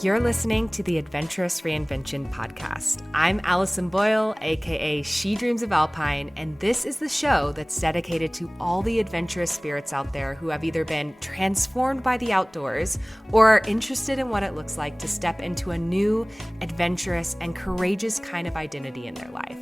You're listening to the Adventurous Reinvention podcast. I'm Allison Boyle, aka She Dreams of Alpine, and this is the show that's dedicated to all the adventurous spirits out there who have either been transformed by the outdoors or are interested in what it looks like to step into a new, adventurous, and courageous kind of identity in their life.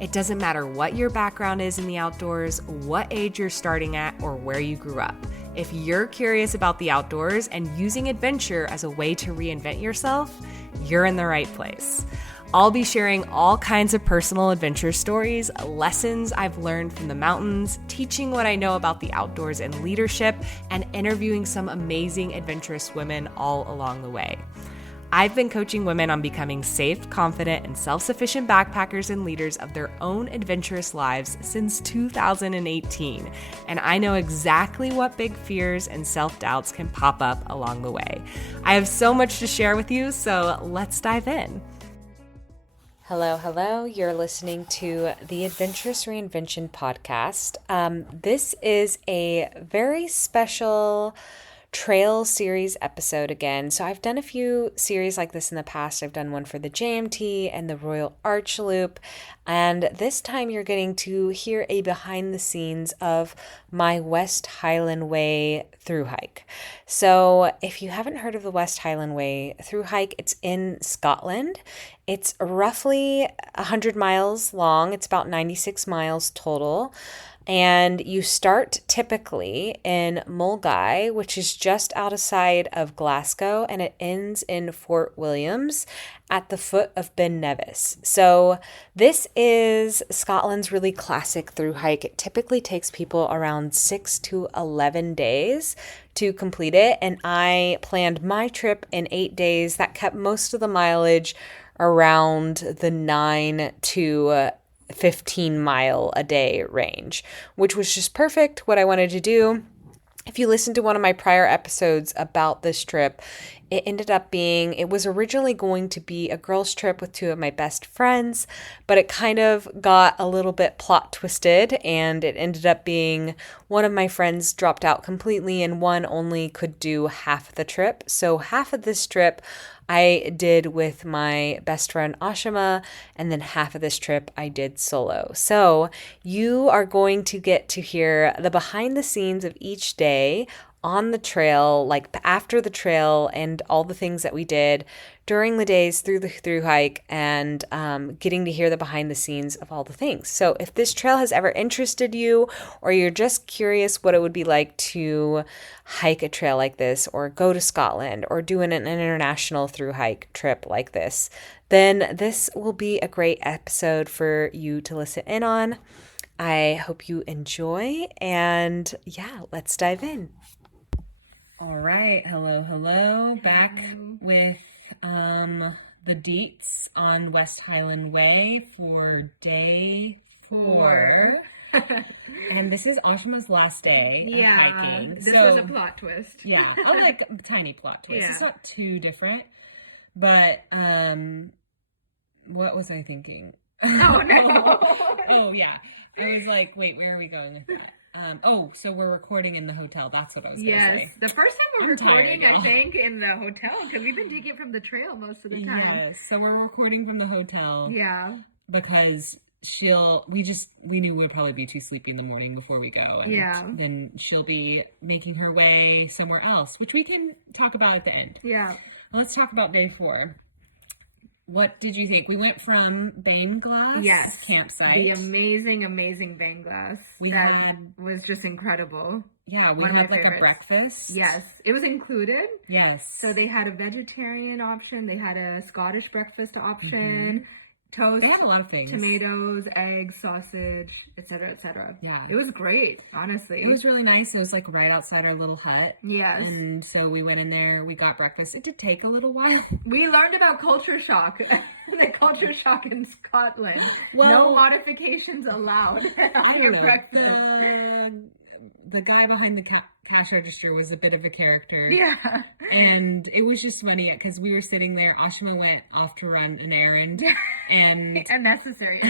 It doesn't matter what your background is in the outdoors, what age you're starting at, or where you grew up. If you're curious about the outdoors and using adventure as a way to reinvent yourself, you're in the right place. I'll be sharing all kinds of personal adventure stories, lessons I've learned from the mountains, teaching what I know about the outdoors and leadership, and interviewing some amazing adventurous women all along the way. I've been coaching women on becoming safe, confident, and self-sufficient backpackers and leaders of their own adventurous lives since 2018, and I know exactly what big fears and self-doubts can pop up along the way. I have so much to share with you, so let's dive in. Hello. You're listening to the Adventurous Reinvention podcast. This is a very special trail series episode again. So I've done a few series like this in the past. I've done one for the JMT and the Royal Arch Loop. And this time you're getting to hear a behind the scenes of my West Highland Way through hike. So if you haven't heard of the West Highland Way through hike, it's in Scotland. It's roughly 100 miles long. It's about 96 miles total. And you start typically in Milngavie, which is just outside of Glasgow, and it ends in Fort Williams at the foot of Beinglass. So this is Scotland's really classic through hike. It typically takes people around 6 to 11 days to complete it, and I planned my trip in 8 days. That kept most of the mileage around the 9 to 15 mile a day range, which was just perfect, what I wanted to do. If you listen to one of my prior episodes about this trip, it was originally going to be a girls' trip with two of my best friends, but it kind of got a little bit plot twisted, and it ended up being one of my friends dropped out completely and one only could do half the trip. So half of this trip I did with my best friend Ashima, and then half of this trip I did solo. So you are going to get to hear the behind the scenes of each day on the trail, like after the trail, and all the things that we did during the days through the through hike, and getting to hear the behind the scenes of all the things. So if this trail has ever interested you, or you're just curious what it would be like to hike a trail like this, or go to Scotland, or do an international through hike trip like this, then this will be a great episode for you to listen in on. I hope you enjoy, and yeah, let's dive in. All right. Hello. Back with the deets on West Highland Way for day 4. And this is Ashima's last day of hiking. This was a plot twist. Yeah, like a tiny plot twist. Yeah. It's not too different. But what was I thinking? Oh, no. Oh, yeah. I was like, wait, where are we going with that? So we're recording in the hotel. That's what I was going to say. Yes, the first time we're recording, I think, in the hotel, because we've been taking it from the trail most of the time. Yes, so we're recording from the hotel. Yeah. Because we knew we'd probably be too sleepy in the morning before we go. And then she'll be making her way somewhere else, which we can talk about at the end. Yeah. Well, let's talk about day 4. What did you think? We went from Beinglass campsite. The amazing Beinglass. Was just incredible. Yeah, we had like a breakfast. Yes, it was included. Yes. So they had a vegetarian option. They had a Scottish breakfast option. Toast. They had a lot of things. Tomatoes, eggs, sausage, etc., etc. Yeah. It was great, honestly. It was really nice. It was like right outside our little hut. Yes. And so we went in there, we got breakfast. It did take a little while. We learned about culture shock. The culture shock in Scotland. Well, no modifications allowed on your breakfast. The guy behind the cash register was a bit of a character. Yeah. And it was just funny because we were sitting there. Ashima went off to run an errand. And unnecessary.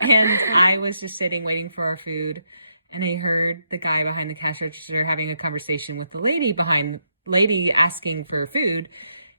And I was just sitting waiting for our food. And I heard the guy behind the cash register having a conversation with the lady asking for food.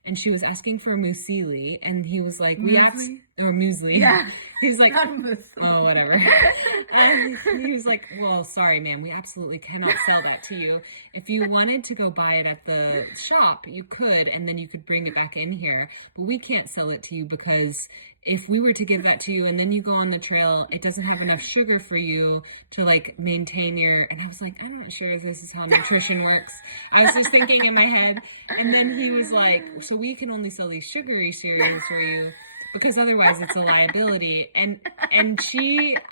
and she was asking for muesli, and he was like, muesli. Yeah. He was like, Not muesli. oh, whatever. He was like, well, sorry, ma'am, we absolutely cannot sell that to you. If you wanted to go buy it at the shop, you could, and then you could bring it back in here, but we can't sell it to you because if we were to give that to you and then you go on the trail, it doesn't have enough sugar for you to like maintain your, and I was like, I'm not sure if this is how nutrition works. I was just thinking in my head. And then he was like, so we can only sell these sugary cereals for you because otherwise it's a liability. And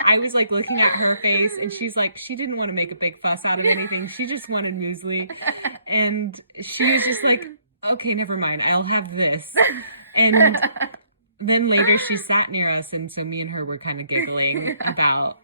I was like looking at her face, and she's like, she didn't want to make a big fuss out of anything. She just wanted muesli. And she was just like, okay, never mind. I'll have this. And then later she sat near us, and so me and her were kind of giggling about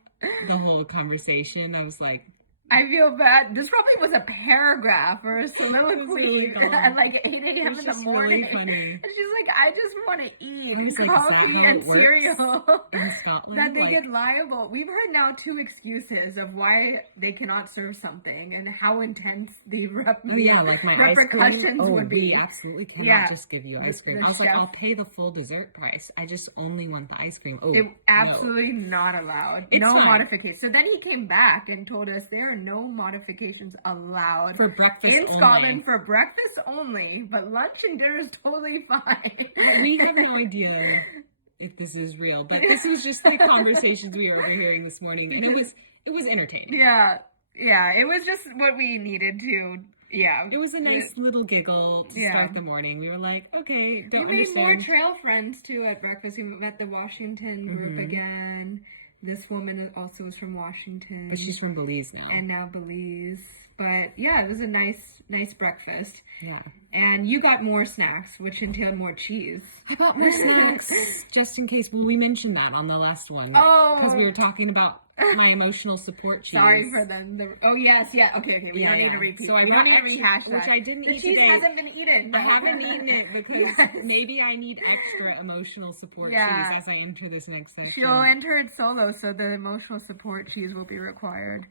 the whole conversation. I was like, I feel bad. This probably was a paragraph or a soliloquy really at like 8 a.m. in the morning. Really funny. And she's like, I just want to eat like, coffee and cereal. In Scotland? That they get liable. We've heard now 2 excuses of why they cannot serve something and how intense the repercussions would be. We absolutely cannot just give you ice cream. I was like, I'll pay the full dessert price. I just only want the ice cream. Absolutely not allowed. It's no fine. modification. So then he came back and told us there are no modifications allowed for breakfast in Scotland for breakfast only, but lunch and dinner is totally fine. We have no idea if this is real, but this was just the conversations we were overhearing this morning, and it was entertaining. Yeah, it was just what we needed to. Yeah, it was a nice little giggle to start the morning. We were like, okay, don't we made understand. more trail friends too at breakfast. We met the Washington group again. This woman also is from Washington. But she's from Belize now. And now Belize. But yeah, it was a nice breakfast. Yeah. And you got more snacks, which entailed more cheese. I got more snacks just in case. Well, we mentioned that on the last one. Oh. Because we were talking about my emotional support cheese. Sorry for them. Yes, yeah. Okay. We don't need to repeat. So I don't need to rehash that. Which I didn't eat today. The cheese today. hasn't been eaten. I haven't eaten it because maybe I need extra emotional support cheese as I enter this next section. She'll enter it solo, so the emotional support cheese will be required.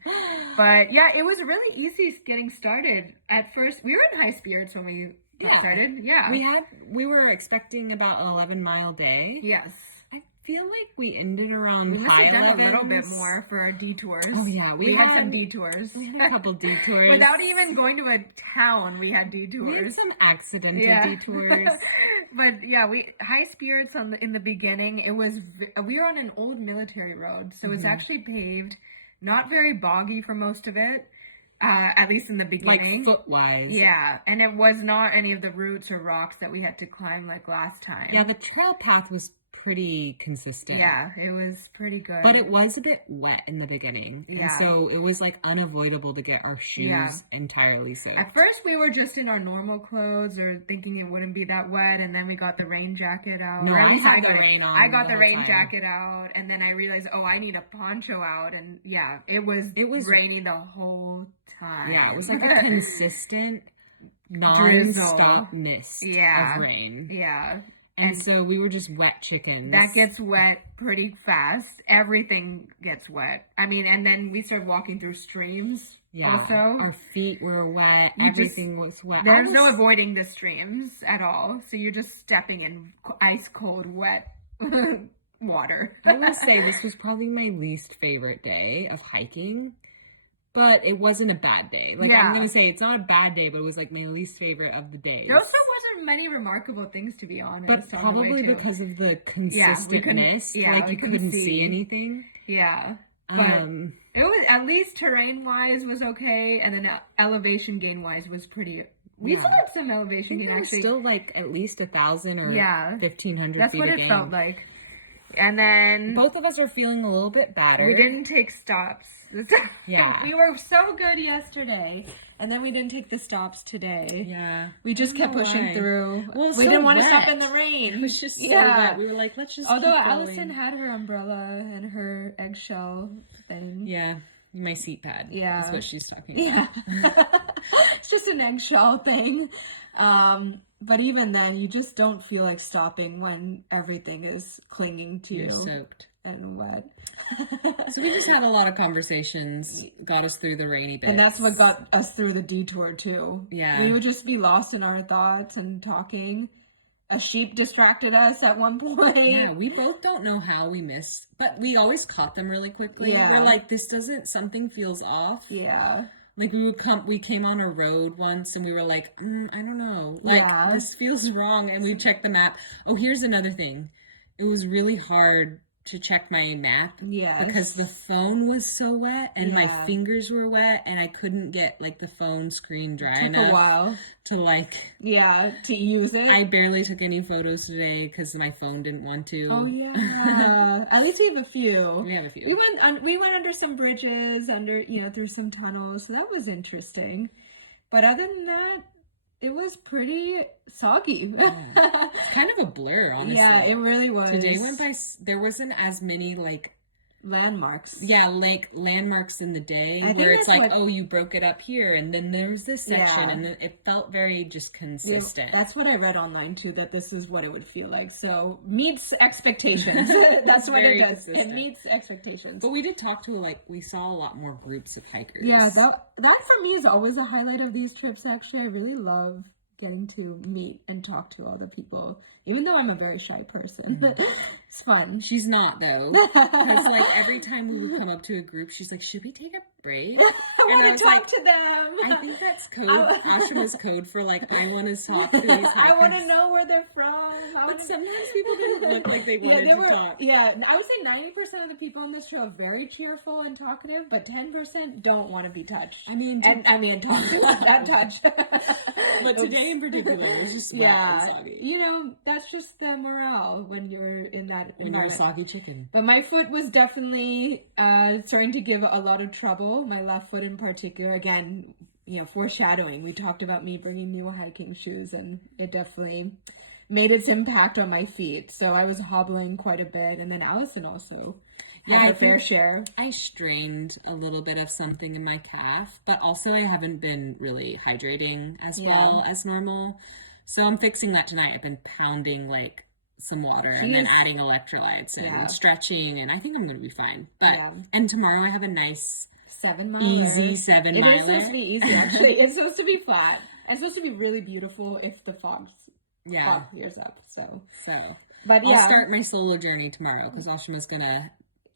But yeah, it was really easy getting started. At first, we were in high spirits when we got started. Yeah. We were expecting about an 11-mile day. Yes. I feel like we ended around we must high have done 11s. A little bit more for our detours. Oh yeah, we had some detours. We had a couple detours. Without even going to a town, we had detours. We had some accidental detours. But yeah, high spirits in the beginning. We were on an old military road, so it's actually paved, not very boggy for most of it. At least in the beginning. Like foot-wise. Yeah, and it was not any of the roots or rocks that we had to climb like last time. Yeah, the trail path was pretty consistent. Yeah, it was pretty good. But it was a bit wet in the beginning. Yeah. And so it was like unavoidable to get our shoes entirely soaked. At first we were just in our normal clothes or thinking it wouldn't be that wet, and then we got the rain jacket out. No, I had the rain on. I got the rain jacket out, and then I realized, I need a poncho out, and it was raining the whole time. Yeah, it was like a consistent non-stop mist of rain. Yeah. And so we were just wet chickens. That gets wet pretty fast. Everything gets wet. I mean, and then we started walking through streams. Yeah. Also, our feet were wet. Everything was wet. There's no avoiding the streams at all. So you're just stepping in ice cold, wet water. I will say this was probably my least favorite day of hiking. But it wasn't a bad day. I'm going to say it's not a bad day, but it was like my least favorite of the days. There also wasn't many remarkable things, to be honest. But probably because of the consistentness. You couldn't see anything. Yeah. But it was, at least terrain-wise was okay, and then elevation gain-wise was pretty... We still had some elevation gain, actually. Still like at least 1,000 or 1,500 feet That's what it felt like. And then... Both of us are feeling a little bit better. We didn't take stops. Yeah. We were so good yesterday, and then we didn't take the stops today. Yeah. We just kept pushing through. Well, we didn't want to stop in the rain. It was just so wet. We were like, let's just Although keep going. Allison had her umbrella and her eggshell thing. Yeah. My seat pad. Yeah. That's what she's talking about. Yeah. It's just an eggshell thing. But even then, you just don't feel like stopping when everything is clinging to you. You're soaked. And wet. So we just had a lot of conversations, got us through the rainy bits. And that's what got us through the detour, too. Yeah. We would just be lost in our thoughts and talking. a sheep distracted us at one point. Yeah, we both don't know how we missed, but we always caught them really quickly. Yeah. We're like, something feels off. Yeah. Like we came on a road once and we were like, I don't know. Like, this feels wrong. And we checked the map. Oh, here's another thing. It was really hard to check my map. Yeah. Because the phone was so wet and my fingers were wet and I couldn't get like the phone screen dry enough. Took a while. To use it. I barely took any photos today because my phone didn't want to. Oh yeah. At least we have a few. We have a few. We went under some bridges, through some tunnels. So that was interesting. But other than that, it was pretty soggy. It's kind of a blur, honestly. Yeah, it really was. Today went by. There wasn't as many landmarks. Yeah, landmarks in the day where it's like, oh, you broke it up here, and then there's this section, and then it felt very just consistent. That's what I read online too, that this is what it would feel like. So meets expectations. That's what it does. Consistent. It meets expectations. But we did talk to we saw a lot more groups of hikers. Yeah, that for me is always a highlight of these trips. Actually, I really love getting to meet and talk to all the people, even though I'm a very shy person. It's fun. She's not, though, because every time we would come up to a group, she's like, should we take a break? I want to talk to them. I think that's Ashima's code for I want to talk to these hikers. I want to know where they're from. But sometimes people didn't look like they wanted to talk. Yeah, I would say 90% of the people in this show are very cheerful and talkative, but 10% don't want to be touched. I mean, talked to, not touched. But today in particular, it was just and soggy. That's just the morale when you're in that environment. When you're a soggy chicken. But my foot was definitely starting to give a lot of trouble. My left foot in particular. Again, foreshadowing. We talked about me bringing new hiking shoes, and it definitely made its impact on my feet. So I was hobbling quite a bit, and then Allison also had her fair share. I strained a little bit of something in my calf, but also I haven't been really hydrating as well as normal. So I'm fixing that tonight. I've been pounding some water and then adding electrolytes and stretching, and I think I'm going to be fine. But and tomorrow I have a nice 7 miler. Easy 7 miler. It is supposed to be easy, actually. It's supposed to be flat. It's supposed to be really beautiful if the fog clears up. So, but I'll start my solo journey tomorrow because Ashima's gonna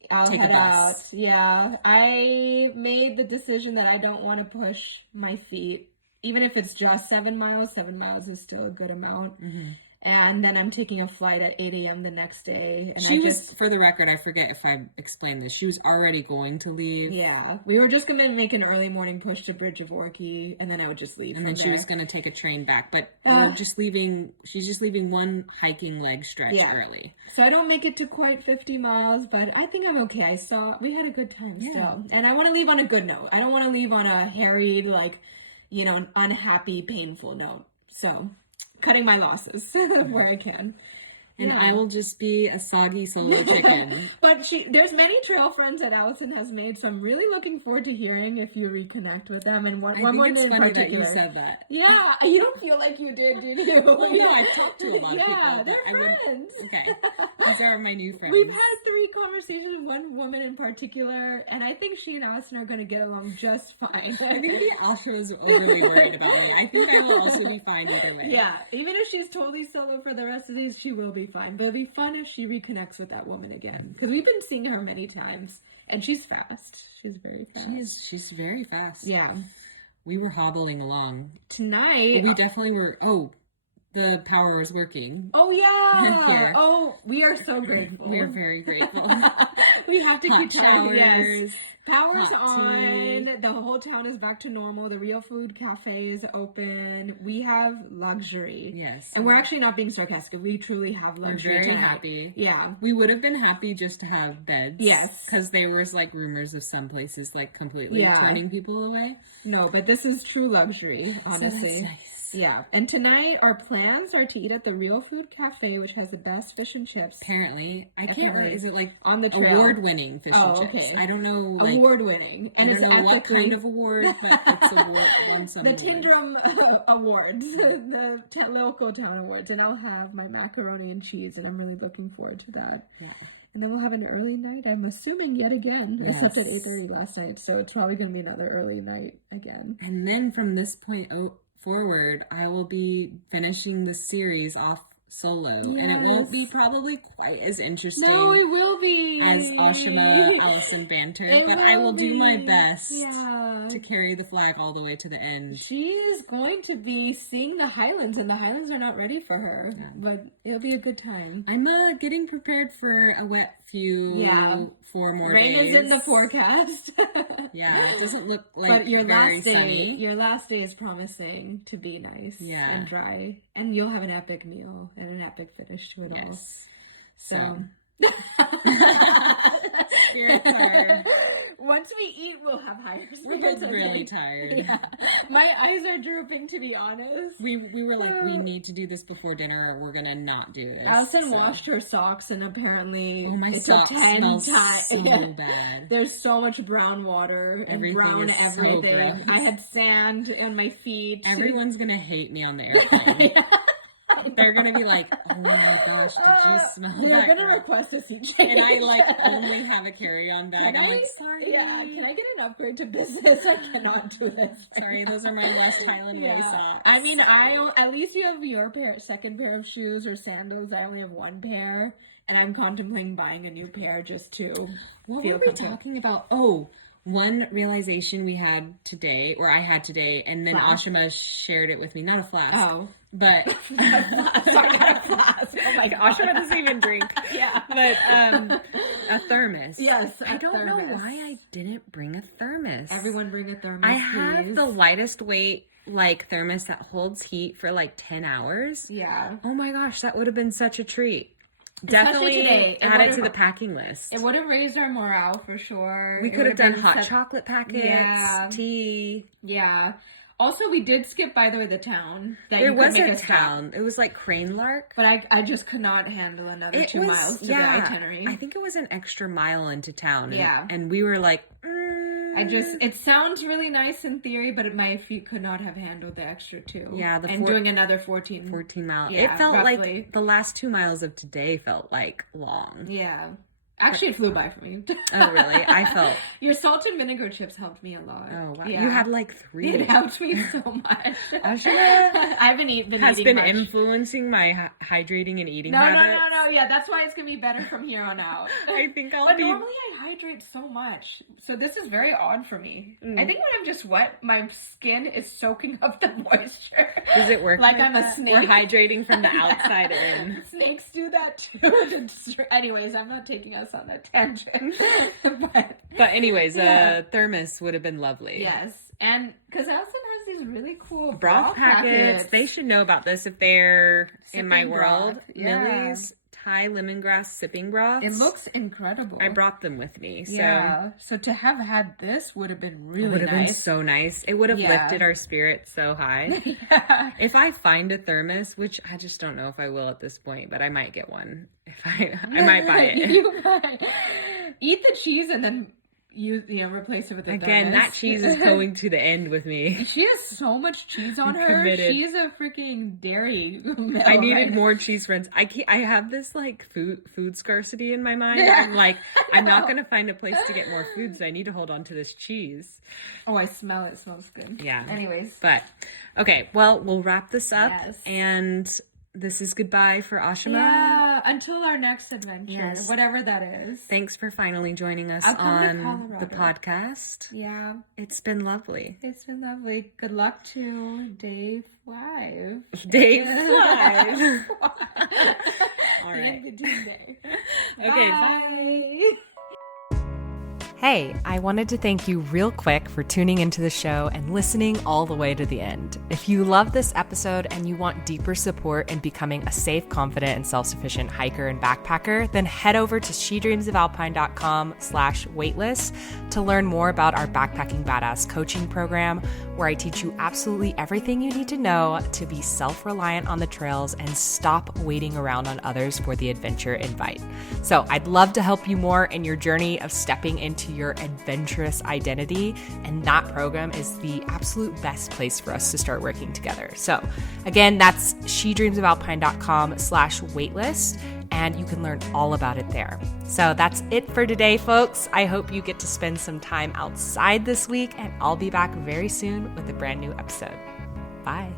take a bus. Out. Yeah, I made the decision that I don't want to push my feet, even if it's just 7 miles. 7 miles is still a good amount. And then I'm taking a flight at 8 a.m. the next day. And for the record, I forget if I explained this, she was already going to leave. Yeah. We were just going to make an early morning push to Bridge of Orkney, and then I would just leave. And then she was going to take a train back. But she's just leaving one hiking leg stretch early. So I don't make it to quite 50 miles, but I think I'm okay. We had a good time still. And I want to leave on a good note. I don't want to leave on a harried, an unhappy, painful note. So cutting my losses where I can. And I will just be a soggy solo chicken. But there's many trail friends that Allison has made, so I'm really looking forward to hearing if you reconnect with them. And one more in particular. That you said that. Yeah, you don't feel like you did you? Well, yeah, I talked to a lot of people. Yeah, they're friends. Okay, these are my new friends. We've had 3 conversations with one woman in particular, and I think she and Allison are going to get along just fine. I think the Asha was overly worried about me. I think I will also be fine either way. Yeah, even if she's totally solo for the rest of these, she will be fine. But it'll be fun if she reconnects with that woman again, because we've been seeing her many times, and she's fast. She's very fast. She's very fast. Yeah. We were hobbling along tonight. But we definitely were. Oh, the power was working. Oh yeah. Oh, we are so grateful. We are very grateful. We have to keep showers. Yes. Power's on. The whole town is back to normal. The Real Food Cafe is open. We have luxury. Yes. And we're actually not being sarcastic. We truly have luxury. We're very happy. Yeah. We would have been happy just to have beds. Yes. Because there was rumors of some places completely turning people away. No, but this is true luxury, honestly. So that's nice. Yeah, and tonight our plans are to eat at the Real Food Cafe, which has the best fish and chips. Apparently. I can't remember. Is it on the trail? Award-winning fish and chips? Okay. I don't know. Award-winning. And I don't know what kind of award, but it's won some the Tyndrum Awards, the local town awards. And I'll have my macaroni and cheese, and I'm really looking forward to that. Yeah. And then we'll have an early night, I'm assuming, yet again. Yes. I slept at 8:30 last night, so it's probably going to be another early night again. And then from this point forward, I will be finishing the series off solo, and it won't be probably quite as interesting. No, it will be as Ashima Allison banter, but I will do my best to carry the flag all the way to the end. She is going to be seeing the Highlands, and the Highlands are not ready for her, but it'll be a good time. I'm getting prepared for a wet few 4 more Rain days. is in the forecast. It doesn't look like but your very last day, sunny. Your last day is promising to be nice and dry, and you'll have an epic meal and an epic finish to it all. So. Spirits are... Once we eat, we'll have higher spirits. We're both really tired. Yeah. My eyes are drooping, to be honest. We were like, we need to do this before dinner or we're gonna not do this. Allison washed her socks, and apparently my socks smell so bad. There's so much brown water and brown everything. So I had sand on my feet. Everyone's gonna hate me on the airplane. They're gonna be like, oh my gosh, did you smell that? They're gonna request a seat change. And I only have a carry-on bag. I'm like, sorry. Yeah, can I get an upgrade to business? I cannot do this. Sorry, those are my West Highland Way socks. I mean, at least you have your second pair of shoes or sandals. I only have one pair, and I'm contemplating buying a new pair just to What were we talking about? Oh, one realization we had today, or I had today, and then Ashima shared it with me. Not a flask. Oh. But sorry, not a flask. Oh my gosh, Ashima doesn't even drink. But a thermos. Yes, I don't know why I didn't bring a thermos. Everyone bring a thermos. I have the lightest weight thermos that holds heat for 10 hours. Yeah. Oh my gosh, that would have been such a treat. Definitely add it to the packing list. It would have raised our morale for sure. We could have done hot chocolate packets, tea. Yeah. Also, we did skip, by the way, the town. There was a town. It was Crane Lark. But I just could not handle another 2 miles to the itinerary. I think it was an extra mile into town. Yeah. And we were like, it sounds really nice in theory, but my feet could not have handled the extra 2. Yeah. Doing another 14 miles. Yeah, it felt roughly. like the last 2 miles of today felt long. Yeah. Actually, it flew by for me. Oh, really? I felt... Your salt and vinegar chips helped me a lot. Oh, wow. Yeah. You had 3. It helped me so much. Ashima I haven't been has eating been much. influencing my hydrating and eating No. habits. Yeah, that's why it's going to be better from here on out. I think I'll But be... normally I hydrate so much. So this is very odd for me. I think when I'm just wet, my skin is soaking up the moisture. Does it work like I'm a snake? We're hydrating from the outside in. Snakes do that too. Anyways, I'm not taking us on a tangent. but anyways, a thermos would have been lovely. Yes, and because Allison has these really cool broth packets. They should know about this if they're in my world. Millie's Thai lemongrass sipping broths. It looks incredible. I brought them with me. So. Yeah. So to have had this would have been really nice. Would have been so nice. It would have lifted our spirits so high. If I find a thermos, which I just don't know if I will at this point, but I might get one. I might buy it. You might. Eat the cheese and then replace it with a Again, thermos. that cheese is going to the end with me. She has so much cheese on her. Committed. She's a freaking dairy mill. I needed more cheese friends. I have this food scarcity in my mind. I'm I'm not going to find a place to get more food, so I need to hold on to this cheese. Oh, I smell it. It smells good. Yeah. Anyways. But, okay, well, we'll wrap this up. Yes. And this is goodbye for Ashima. Yeah, until our next adventure, whatever that is. Thanks for finally joining us on the podcast. Yeah. It's been lovely. It's been lovely. Good luck to day 5. Day 5. All right. Okay, bye. Hey, I wanted to thank you real quick for tuning into the show and listening all the way to the end. If you love this episode and you want deeper support in becoming a safe, confident, and self-sufficient hiker and backpacker, then head over to shedreamsofalpine.com/waitlist to learn more about our Backpacking Badass coaching program, where I teach you absolutely everything you need to know to be self-reliant on the trails and stop waiting around on others for the adventure invite. So I'd love to help you more in your journey of stepping into your adventurous identity, and that program is the absolute best place for us to start working together. So again, that's shedreamsofalpine.com/waitlist, and you can learn all about it there. So that's it for today, folks. I hope you get to spend some time outside this week, and I'll be back very soon with a brand new episode. Bye.